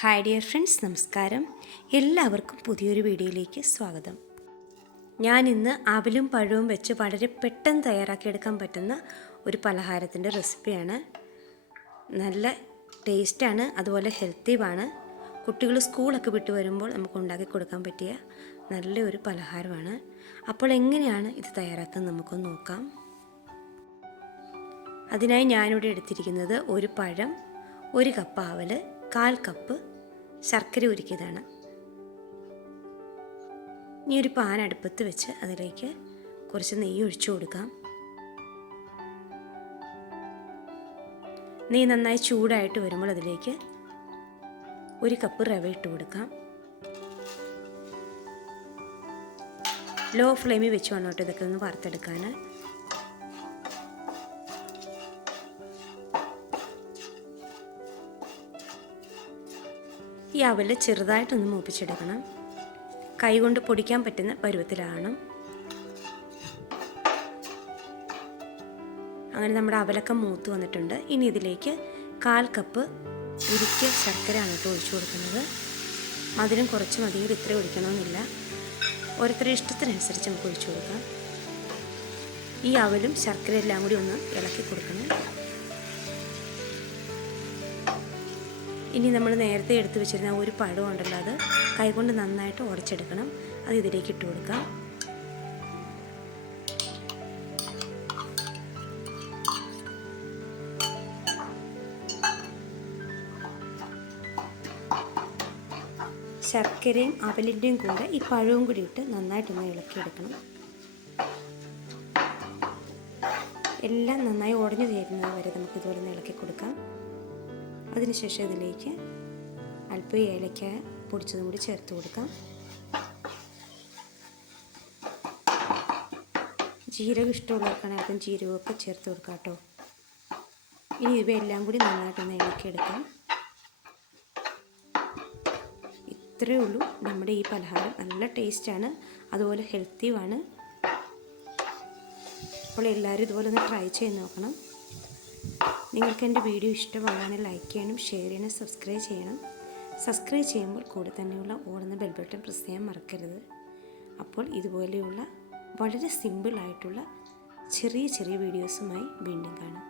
Hi dear friends നമസ്കാരം. എല്ലാവർക്കും പുതിയൊരു വീഡിയോയിലേക്ക് സ്വാഗതം. ഞാൻ ഇന്ന് അവലും പഴവും വെച്ച് വളരെ പെട്ടെന്ന് തയ്യാറാക്കിയെടുക്കാൻ പറ്റുന്ന ഒരു പലഹാരത്തിന്റെ റെസിപ്പിയാണ്. നല്ല ടേസ്റ്റാണ് അതുപോലെ ഹെൽത്തിയുമാണ്. കുട്ടികൾ സ്കൂളൊക്കെ വിട്ട് വരുമ്പോൾ നമുക്ക് ഉണ്ടാക്കി കൊടുക്കാൻ പറ്റിയ നല്ലൊരു പലഹാരമാണ്. അപ്പോൾ എങ്ങനെയാണ് ഇത് തയ്യാറാക്കുന്നത് നമുക്കൊന്ന് നോക്കാം. അതിനായി ഞാനിവിടെ എടുത്തിരിക്കുന്നത് ഒരു പഴം ഒരു കപ്പ് ആവൽ കാൽ കപ്പ് ശർക്കര ഉരുക്കിയതാണ്. ഇനി ഒരു പാൻ അടുപ്പത്ത് വെച്ച് അതിലേക്ക് കുറച്ച് നെയ്യ് ഒഴിച്ചു കൊടുക്കാം. നെയ്യ് നന്നായി ചൂടായിട്ട് വരുമ്പോൾ അതിലേക്ക് ഒരു കപ്പ് റവ ഇട്ട് കൊടുക്കാം. ലോ ഫ്ലെയിമിൽ വെച്ച് വേണം കേട്ടോ ഇതൊക്കെ ഒന്ന് വറുത്തെടുക്കാൻ. ഈ അവൽ ചെറുതായിട്ടൊന്ന് മൂപ്പിച്ചെടുക്കണം. കൈകൊണ്ട് പൊടിക്കാൻ പറ്റുന്ന പരുവത്തിലാണ്. അങ്ങനെ നമ്മുടെ അവലൊക്കെ മൂത്ത് വന്നിട്ടുണ്ട്. ഇനി ഇതിലേക്ക് കാൽ കപ്പ് ഉരുക്കിയ ശർക്കരയാണ് കേട്ടോ ഒഴിച്ചു കൊടുക്കുന്നത്. മധുരം കുറച്ച് മതി ഇത്ര ഒഴിക്കണമെന്നില്ല. ഓരോരുത്തരുടെ ഇഷ്ടത്തിനനുസരിച്ച് നമുക്ക് ഒഴിച്ചു കൊടുക്കാം. ഈ അവലും ശർക്കര എല്ലാം കൂടി ഒന്ന് ഇളക്കി കൊടുക്കണം. ഇനി നമ്മൾ നേരത്തെ എടുത്തു വെച്ചിരുന്ന ഒരു പഴം ഉണ്ടല്ലോ അത് കൈകൊണ്ട് നന്നായിട്ട് ഉടച്ചെടുക്കണം. അത് ഇതിലേക്ക് ഇട്ട് കൊടുക്കാം. ശർക്കരയും അവലിന്റെയും കൂടെ ഈ പഴവും കൂടി ഇട്ട് നന്നായിട്ടൊന്ന് ഇളക്കിയെടുക്കണം. എല്ലാം നന്നായി ഉടഞ്ഞു ചേരുന്നത് വരെ നമുക്ക് ഇതുപോലെ ഒന്ന് ഇളക്കി കൊടുക്കാം. അതിനുശേഷം ഇതിലേക്ക് അല്പം ഏലക്ക പൊടിച്ചതും കൂടി ചേർത്ത് കൊടുക്കാം. ജീരകം ഇഷ്ടമുള്ളവർക്കാണ് അല്പം ജീരകമൊക്കെ ചേർത്ത് കൊടുക്കാം കേട്ടോ. ഇനി ഇവയെല്ലാം കൂടി നന്നായിട്ടൊന്ന് ഇളക്കിയെടുക്കാം ഇത്രയേ ഉള്ളൂ. നമ്മുടെ ഈ പലഹാരം നല്ല ടേസ്റ്റാണ്. അതുപോലെ ഹെൽത്തിയുമാണ്. അപ്പോൾ എല്ലാവരും ഇതുപോലെ ഒന്ന് ട്രൈ ചെയ്ത് നോക്കണം. നിങ്ങൾക്ക് എന്റെ വീഡിയോ ഇഷ്ടമാണെങ്കിൽ ലൈക്ക് ചെയ്യണം ഷെയർ ചെയ്യണം സബ്സ്ക്രൈബ് ചെയ്യണം. സബ്സ്ക്രൈബ് ചെയ്യുമ്പോൾ കൂടെ തന്നെയുള്ള ഓടുന്ന ബെൽ ബട്ടൺ പ്രസ് ചെയ്യാൻ മറക്കരുത്. അപ്പോൾ ഇതുപോലെയുള്ള വളരെ സിമ്പിളായിട്ടുള്ള ചെറിയ ചെറിയ വീഡിയോസുമായി വീണ്ടും കാണാം.